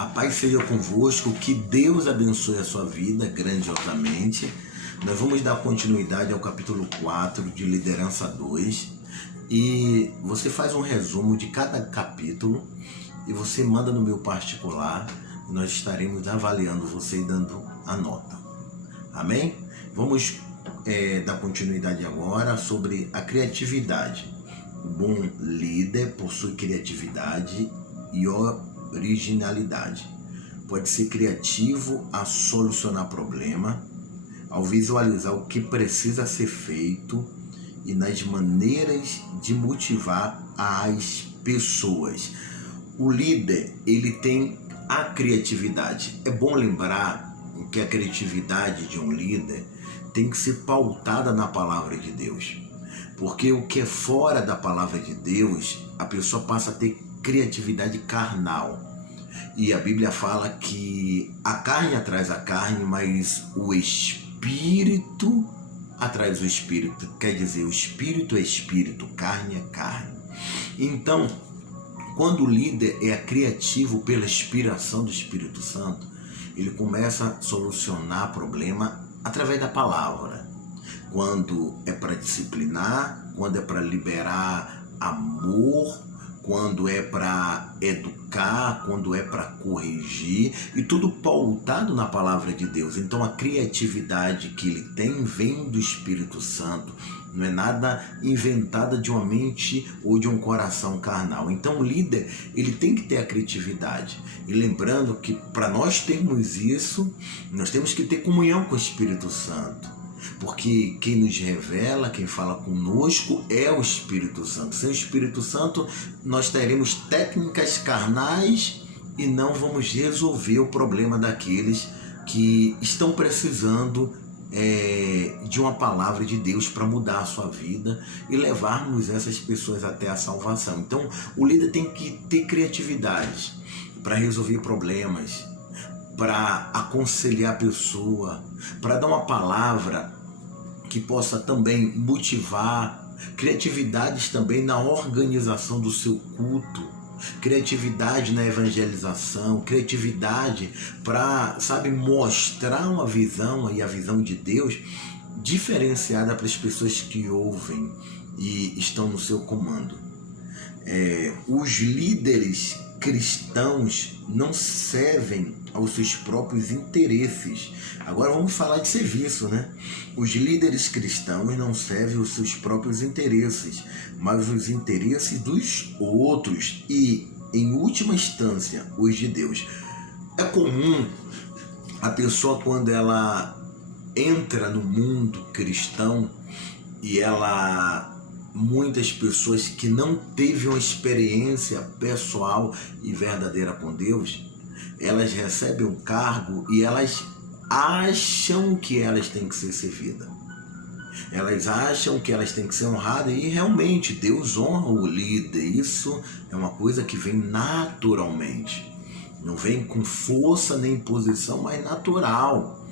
A paz seja convosco, que Deus abençoe a sua vida grandiosamente. Nós vamos dar continuidade ao capítulo 4 de Liderança 2 e você faz um resumo de cada capítulo e você manda no meu particular e nós estaremos avaliando você e dando a nota. Amém? Vamos dar continuidade agora sobre a criatividade. O bom líder possui criatividade e originalidade. Pode ser criativo a solucionar problema, ao visualizar o que precisa ser feito e nas maneiras de motivar as pessoas. O líder, ele tem a criatividade. É bom lembrar que a criatividade de um líder tem que ser pautada na palavra de Deus. Porque o que é fora da palavra de Deus, a pessoa passa a ter criatividade carnal. E a Bíblia fala que a carne atrai a carne, mas o espírito atrai o espírito. Quer dizer, o espírito é espírito, carne é carne. Então, quando o líder é criativo pela inspiração do Espírito Santo, ele começa a solucionar problema através da palavra. Quando é para disciplinar, quando é para liberar amor, quando é para educar, quando é para corrigir, e tudo pautado na palavra de Deus. Então a criatividade que ele tem vem do Espírito Santo, não é nada inventada de uma mente ou de um coração carnal. Então o líder, ele tem que ter a criatividade. E lembrando que para nós termos isso, nós temos que ter comunhão com o Espírito Santo. Porque quem nos revela, quem fala conosco é o Espírito Santo. Sem o Espírito Santo, nós teremos técnicas carnais e não vamos resolver o problema daqueles que estão precisando de uma palavra de Deus para mudar a sua vida e levarmos essas pessoas até a salvação. Então, o líder tem que ter criatividade para resolver problemas, para aconselhar a pessoa, para dar uma palavra que possa também motivar, criatividades também na organização do seu culto, criatividade na evangelização, criatividade para, mostrar uma visão e a visão de Deus diferenciada para as pessoas que ouvem e estão no seu comando. Os líderes cristãos não servem aos seus próprios interesses. Agora vamos falar de serviço, né? Os líderes cristãos não servem aos seus próprios interesses, mas os interesses dos outros e, em última instância, os de Deus. É comum a pessoa, quando ela entra no mundo cristão e muitas pessoas que não teve uma experiência pessoal e verdadeira com Deus, elas recebem um cargo e elas acham que elas têm que ser servidas. Elas acham que elas têm que ser honradas e realmente Deus honra o líder. Isso é uma coisa que vem naturalmente. Não vem com força nem imposição, mas natural.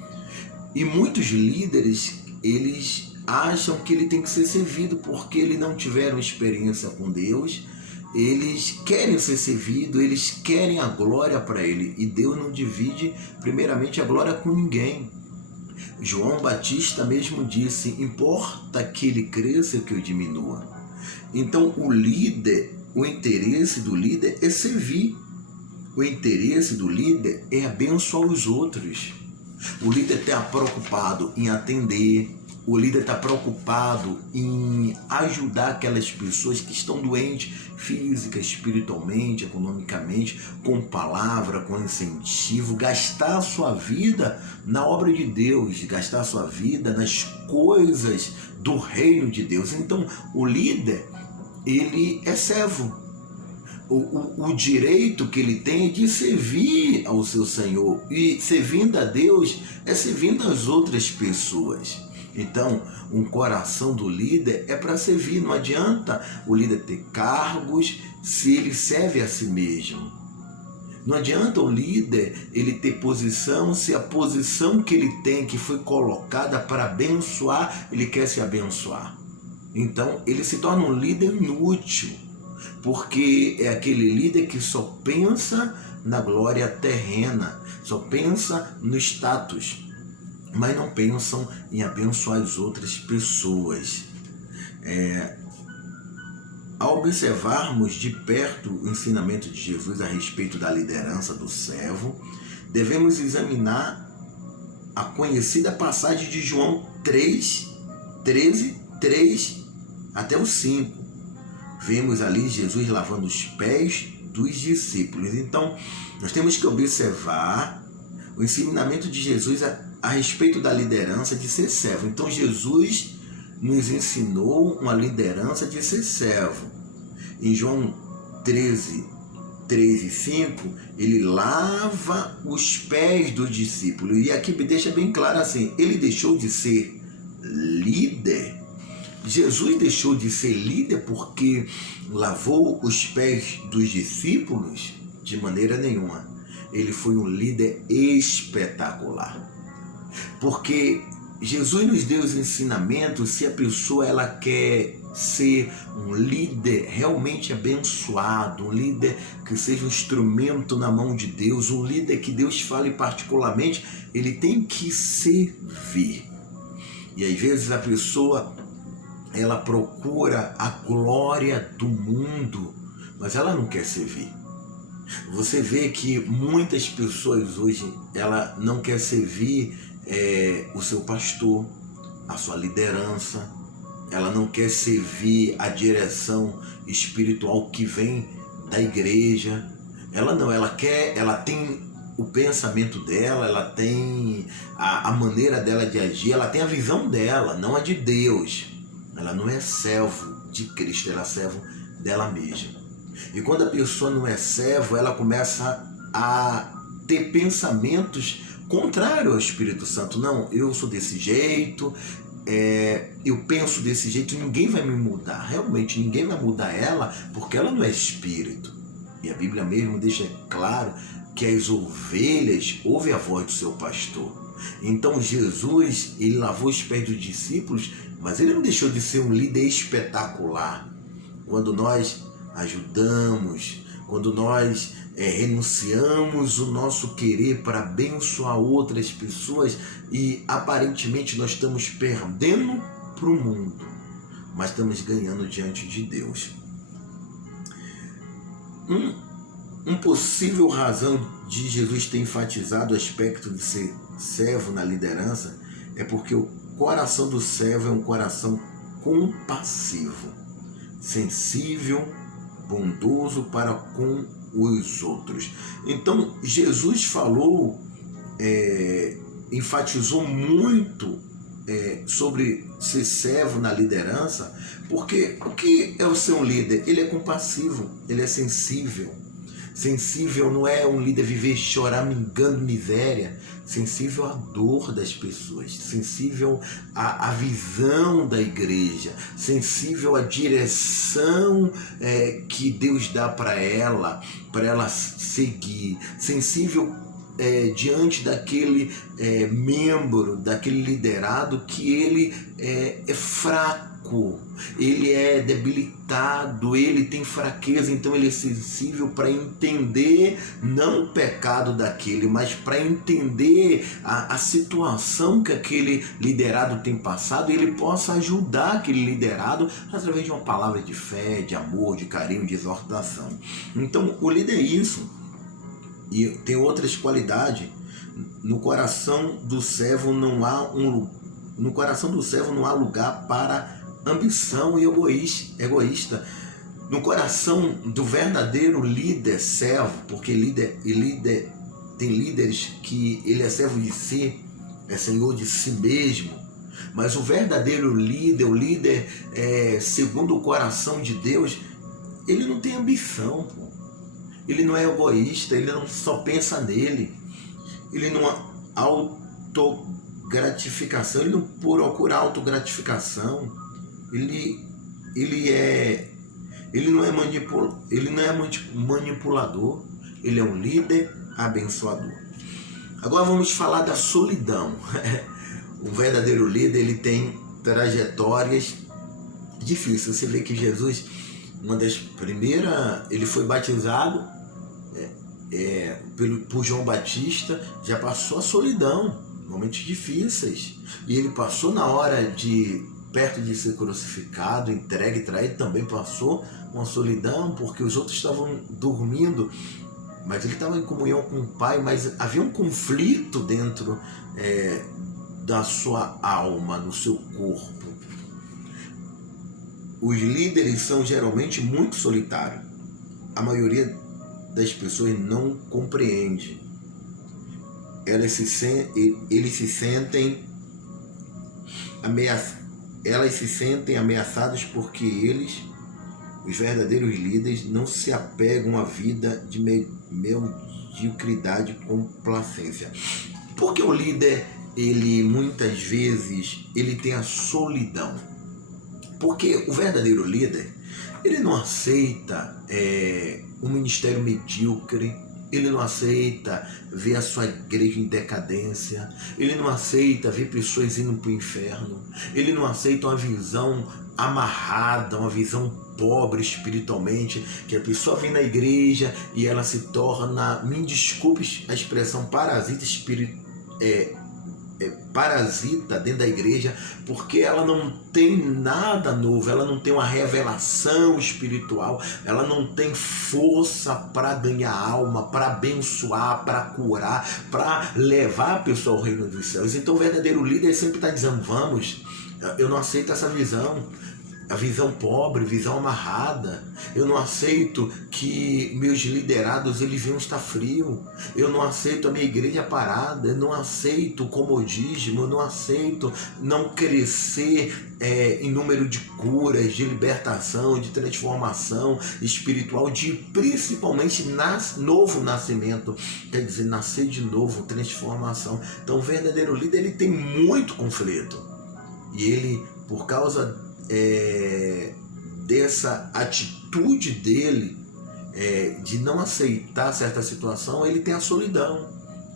E muitos líderes, eles acham que ele tem que ser servido porque eles não tiveram experiência com Deus. Eles querem ser servidos, eles querem a glória para ele. E Deus não divide primeiramente a glória com ninguém. João Batista mesmo disse: importa que ele cresça e que eu diminua. Então o interesse do líder é servir. O interesse do líder é abençoar os outros. O líder está preocupado em atender. O líder está preocupado em ajudar aquelas pessoas que estão doentes física, espiritualmente, economicamente, com palavra, com incentivo, gastar a sua vida na obra de Deus, gastar a sua vida nas coisas do reino de Deus. Então, o líder, ele é servo. O direito que ele tem é de servir ao seu Senhor. E servindo a Deus é servindo as outras pessoas. Então, um coração do líder é para servir. Não adianta o líder ter cargos se ele serve a si mesmo. Não adianta o líder ele ter posição se a posição que ele tem, que foi colocada para abençoar, ele quer se abençoar. Então, ele se torna um líder inútil. porque é aquele líder que só pensa na glória terrena, só pensa no status, mas não pensam em abençoar as outras pessoas. Ao observarmos de perto o ensinamento de Jesus a respeito da liderança do servo, devemos examinar a conhecida passagem de João 13, 3 até o 5. Vemos ali Jesus lavando os pés dos discípulos. Então, nós temos que observar o ensinamento de Jesus a respeito da liderança de ser servo. Então, Jesus nos ensinou uma liderança de ser servo. Em João 13, 3 e 5, ele lava os pés do discípulo. E aqui deixa bem claro assim, ele deixou de ser líder. Jesus deixou de ser líder porque lavou os pés dos discípulos? De maneira nenhuma. Ele foi um líder espetacular. Porque Jesus nos deu os ensinamentos. Se a pessoa ela quer ser um líder realmente abençoado, um líder que seja um instrumento na mão de Deus, um líder que Deus fale particularmente, ele tem que servir. E às vezes a pessoa ela procura a glória do mundo, mas ela não quer servir. Você vê que muitas pessoas hoje ela não quer servir o seu pastor, a sua liderança, ela não quer servir a direção espiritual que vem da igreja. Ela tem o pensamento dela, ela tem a maneira dela de agir, ela tem a visão dela, não a de Deus. Ela não é servo de Cristo, ela é servo dela mesma. E quando a pessoa não é servo, ela começa a ter pensamentos contrários ao Espírito Santo. Não, eu sou desse jeito, eu penso desse jeito, ninguém vai me mudar. Realmente, ninguém vai mudar ela, porque ela não é espírito. E a Bíblia mesmo deixa claro que as ovelhas ouvem a voz do seu pastor. Então Jesus, ele lavou os pés dos discípulos, mas ele não deixou de ser um líder espetacular. Quando nós ajudamos, quando nós renunciamos o nosso querer para abençoar outras pessoas e aparentemente nós estamos perdendo para o mundo, mas estamos ganhando diante de Deus. Um possível razão de Jesus ter enfatizado o aspecto de ser servo na liderança é porque o coração do servo é um coração compassivo, sensível, bondoso para com os outros. Então Jesus falou, enfatizou muito sobre ser servo na liderança, porque o que é o ser um líder? Ele é compassivo, ele é sensível. Sensível não é um líder viver choramingando miséria, sensível à dor das pessoas, sensível à visão da igreja, sensível à direção que Deus dá para ela seguir, sensível diante daquele membro, daquele liderado que ele é fraco, ele é debilitado, ele tem fraqueza, então ele é sensível para entender não o pecado daquele, mas para entender a situação que aquele liderado tem passado, e ele possa ajudar aquele liderado através de uma palavra de fé, de amor, de carinho, de exortação. Então o líder é isso. E tem outras qualidades. No coração do servo não há lugar para ambição e egoísta. No coração do verdadeiro líder servo, porque tem líderes que ele é servo de si, é senhor de si mesmo, mas o verdadeiro líder, o líder segundo o coração de Deus, ele não tem ambição, pô. Ele não é egoísta, ele não só pensa nele, ele não autogratificação, ele não procura autogratificação, ele não é manipulador, ele é um líder abençoador. Agora vamos falar da solidão. O verdadeiro líder, ele tem trajetórias difíceis. Você vê que Jesus uma das primeiras, ele foi batizado por João Batista, já passou a solidão, momentos difíceis, e ele passou na hora perto de ser crucificado, entregue, traído, também passou uma solidão, porque os outros estavam dormindo, mas ele estava em comunhão com o Pai, mas havia um conflito dentro da sua alma, no seu corpo. Os líderes são geralmente muito solitários. A maioria das pessoas não compreende. Eles se sentem ameaçados porque eles, os verdadeiros líderes, não se apegam à vida de mediocridade e complacência. Porque o líder, ele muitas vezes, ele tem a solidão. Porque o verdadeiro líder, ele não aceita um ministério medíocre, ele não aceita ver a sua igreja em decadência, ele não aceita ver pessoas indo para o inferno, ele não aceita uma visão amarrada, uma visão pobre espiritualmente, que a pessoa vem na igreja e ela se torna, me desculpe a expressão, parasita parasita dentro da igreja, porque ela não tem nada novo, ela não tem uma revelação espiritual, ela não tem força para ganhar alma, para abençoar, para curar, para levar a pessoa ao reino dos céus. Então o verdadeiro líder sempre está dizendo, vamos, eu não aceito essa visão, a visão pobre, visão amarrada. Eu não aceito que meus liderados eles venham estar frios. Eu não aceito a minha igreja parada. Eu não aceito o comodismo. Eu não aceito não crescer em número de curas, de libertação, de transformação espiritual, de principalmente novo nascimento. Quer dizer, nascer de novo, transformação. Então o verdadeiro líder ele tem muito conflito. E ele, por causa dessa atitude dele de não aceitar certa situação, ele tem a solidão.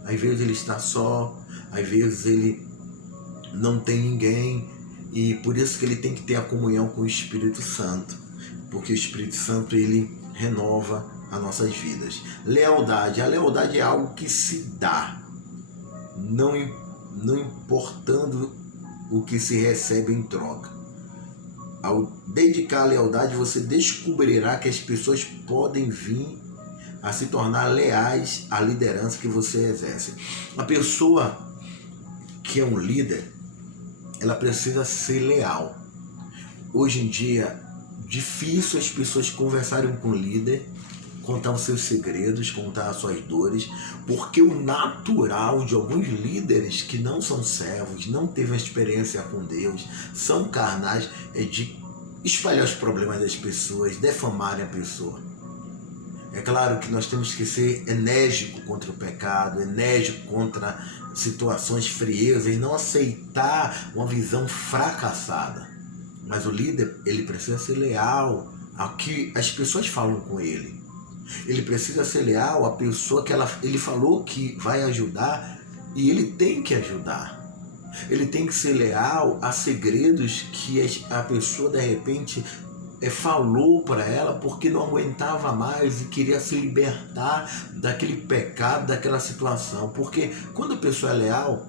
Às vezes ele está só, às vezes ele não tem ninguém, e por isso que ele tem que ter a comunhão com o Espírito Santo, porque o Espírito Santo ele renova as nossas vidas. Lealdade. A lealdade é algo que se dá, não importando o que se recebe em troca. Ao dedicar a lealdade, você descobrirá que as pessoas podem vir a se tornar leais à liderança que você exerce. A pessoa que é um líder, ela precisa ser leal. Hoje em dia, difícil as pessoas conversarem com o líder, contar os seus segredos, contar as suas dores, porque o natural de alguns líderes que não são servos, não teve uma experiência com Deus, são carnais, é de espalhar os problemas das pessoas, defamarem a pessoa. É claro que nós temos que ser enérgico contra o pecado, enérgico contra situações frias e não aceitar uma visão fracassada. Mas o líder, ele precisa ser leal ao que as pessoas falam com ele. Ele precisa ser leal à pessoa que ele falou que vai ajudar, e ele tem que ajudar. Ele tem que ser leal a segredos que a pessoa de repente falou para ela porque não aguentava mais e queria se libertar daquele pecado, daquela situação. Porque quando a pessoa é leal,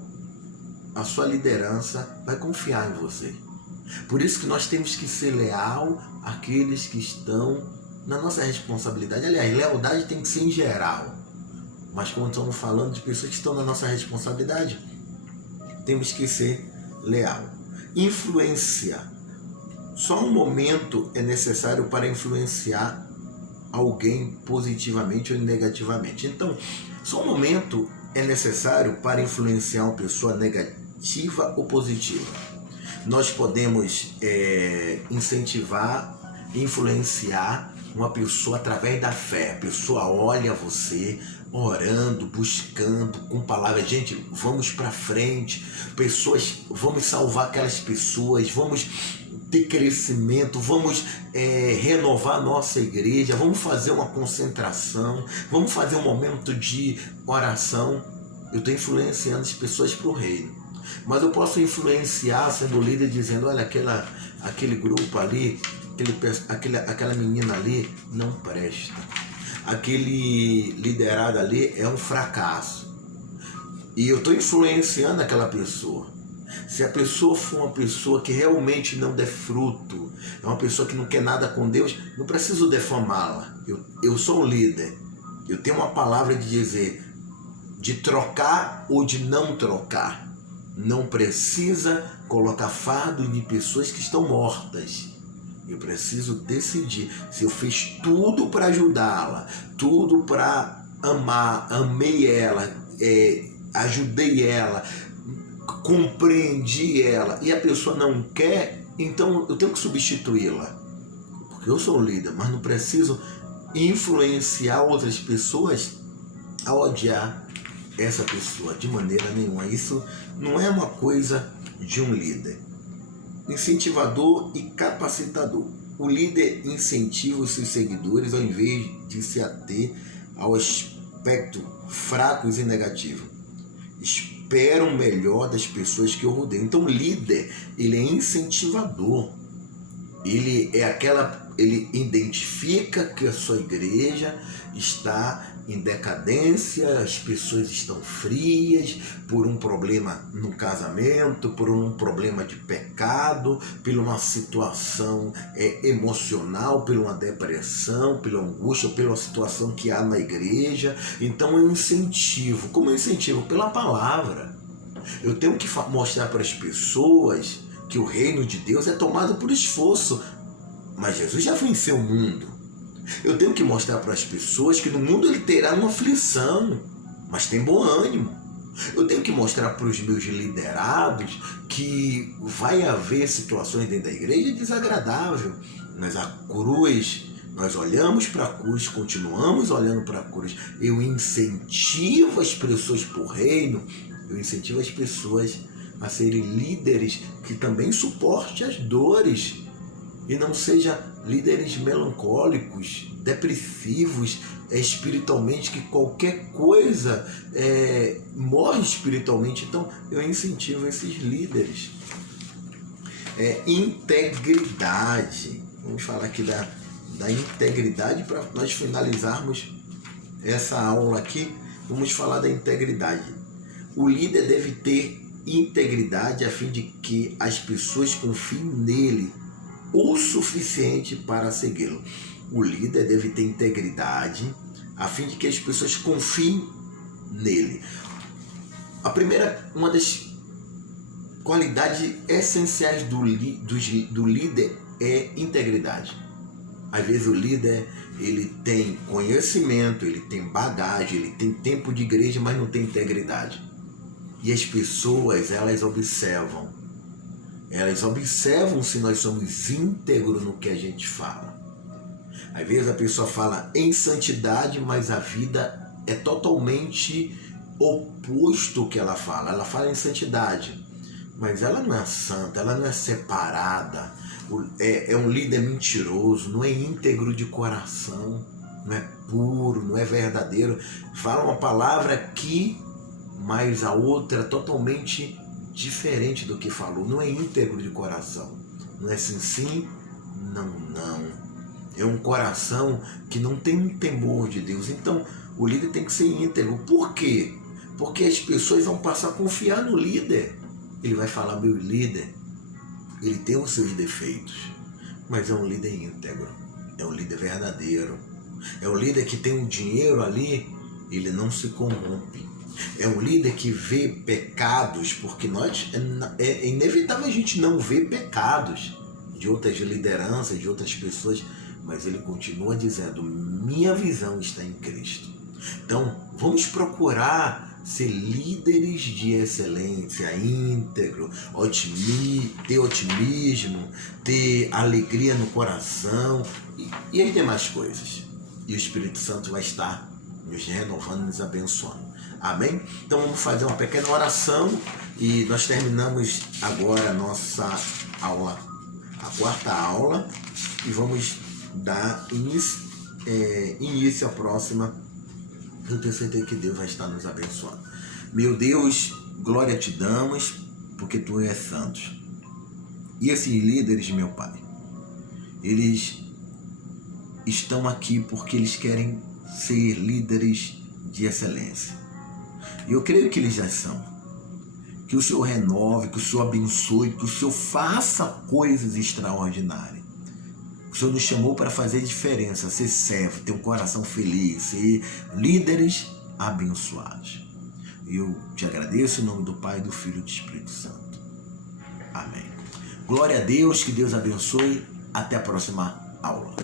a sua liderança vai confiar em você. Por isso que nós temos que ser leal àqueles que estão na nossa responsabilidade. Aliás, lealdade tem que ser em geral. Mas quando estamos falando de pessoas que estão na nossa responsabilidade, temos que ser leal. Influência. Só um momento é necessário para influenciar alguém positivamente ou negativamente. Então, só um momento é necessário para influenciar uma pessoa negativa ou positiva. Nós podemos incentivar, influenciar uma pessoa através da fé. A pessoa olha você orando, buscando, com palavras. Gente, vamos para frente. Pessoas, vamos salvar aquelas pessoas, vamos ter crescimento, vamos renovar a nossa igreja, vamos fazer uma concentração, vamos fazer um momento de oração. Eu estou influenciando as pessoas para o reino. Mas eu posso influenciar sendo líder dizendo, olha, aquele grupo ali aquela menina ali não presta. Aquele liderado ali é um fracasso. E eu estou influenciando aquela pessoa. Se a pessoa for uma pessoa que realmente não der fruto, é uma pessoa que não quer nada com Deus, não preciso defamá-la. Eu sou um líder. Eu tenho uma palavra de dizer, de trocar ou de não trocar. Não precisa colocar fardo de pessoas que estão mortas. Eu preciso decidir se eu fiz tudo para ajudá-la, tudo para amar, amei ela, ajudei ela, compreendi ela e a pessoa não quer, então eu tenho que substituí-la. Porque eu sou o líder, mas não preciso influenciar outras pessoas a odiar essa pessoa de maneira nenhuma. Isso não é uma coisa de um líder. Incentivador e capacitador. O líder incentiva os seus seguidores ao invés de se ater ao aspecto fracos e negativo. Espera o melhor das pessoas que o rodeiam. Então o líder, ele é incentivador. Ele identifica que a sua igreja está em decadência, as pessoas estão frias por um problema no casamento, por um problema de pecado, por uma situação emocional, por uma depressão, pela angústia, pela situação que há na igreja. Então eu incentivo. Como eu incentivo? Pela palavra. Eu tenho que mostrar para as pessoas que o reino de Deus é tomado por esforço, mas Jesus já venceu o mundo. Eu tenho que mostrar para as pessoas que no mundo ele terá uma aflição, mas tem bom ânimo. Eu tenho que mostrar para os meus liderados que vai haver situações dentro da igreja desagradáveis, mas a cruz, nós olhamos para a cruz, continuamos olhando para a cruz. Eu incentivo as pessoas para o reino, eu incentivo as pessoas a serem líderes que também suportem as dores e não sejam líderes melancólicos, depressivos espiritualmente, que qualquer coisa morre espiritualmente. Então eu incentivo esses líderes. Integridade. Vamos falar aqui da integridade para nós finalizarmos essa aula aqui. Vamos falar da integridade. O líder deve ter integridade a fim de que as pessoas confiem nele o suficiente para segui-lo. O líder deve ter integridade a fim de que as pessoas confiem nele. Uma das qualidades essenciais do líder é integridade. Às vezes o líder ele tem conhecimento, ele tem bagagem, ele tem tempo de igreja, mas não tem integridade. E as pessoas, elas observam se nós somos íntegros no que a gente fala. Às vezes a pessoa fala em santidade, mas a vida é totalmente oposto ao que ela fala. Ela fala em santidade, mas ela não é santa, ela não é separada. É um líder mentiroso, não é íntegro de coração, não é puro, não é verdadeiro. Fala uma palavra aqui, mas a outra é totalmente diferente do que falou. Não é íntegro de coração. Não é sim, não. É um coração que não tem um temor de Deus. Então, o líder tem que ser íntegro. Por quê? Porque as pessoas vão passar a confiar no líder. Ele vai falar, meu líder, ele tem os seus defeitos, mas é um líder íntegro. É um líder verdadeiro. É um líder que tem um dinheiro ali, ele não se corrompe. É um líder que vê pecados, porque é inevitável a gente não ver pecados de outras lideranças, de outras pessoas, mas ele continua dizendo, minha visão está em Cristo. Então, vamos procurar ser líderes de excelência, íntegro, ter otimismo, ter alegria no coração e as demais coisas. E o Espírito Santo vai estar nos renovando, nos abençoando. Amém? Então vamos fazer uma pequena oração e nós terminamos agora a nossa aula, a quarta aula, e vamos dar início à próxima. Eu tenho certeza que Deus vai estar nos abençoando. Meu Deus, glória te damos, porque tu és santo. E esses líderes, meu Pai, eles estão aqui porque eles querem ser líderes de excelência. E eu creio que eles já são. Que o Senhor renove, que o Senhor abençoe, que o Senhor faça coisas extraordinárias. O Senhor nos chamou para fazer diferença, ser servo, ter um coração feliz, ser líderes abençoados. Eu te agradeço em nome do Pai, do Filho e do Espírito Santo. Amém. Glória a Deus, que Deus abençoe. Até a próxima aula.